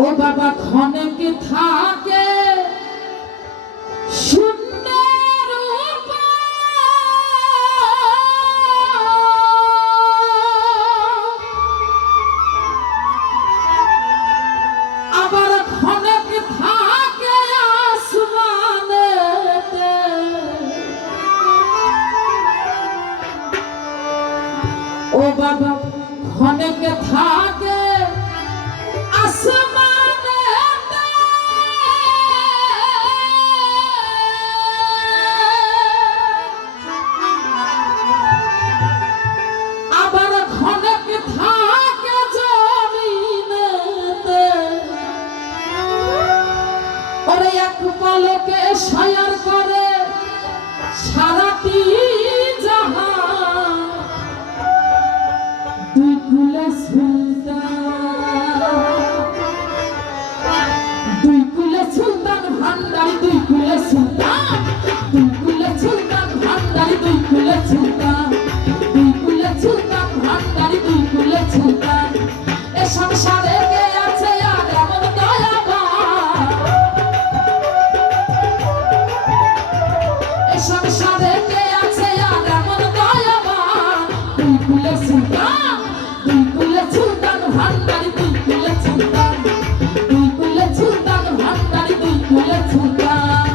ও বাবা ক্ষণকে থাকে শূন্যের উপর, আবার ক্ষণকে থাকে আসমানেতে। ও বাবা ক্ষণকে থাকে আসমানেতে, আবার ক্ষণকে থাকে জমিনেতে। ওরে এক পলকে সায়ার করে সারাটি জাহান, দুই কুলে সুলতান, দুই কুলে সুলতান ভান্ডারি, দুই কুলে সুলতান, দুই কুলে সুলতান ভান্ডারি, দুই কুলে সুলতান, দুই কুলে সুলতান ভান্ডারি, দুই কুলে সুলতান। এ সংসারে কে আছে আর এমন দয়াবান, এ সংসারে কে আছে আর এমন দয়াবান। দুই কুলে সুলতান, দুই কুলে সুলতান ভান্ডারি, দুই কুলে সুলতান, দুই কুলে সুলতান ভান্ডারি, দুই কুলে সুলতান।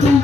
Two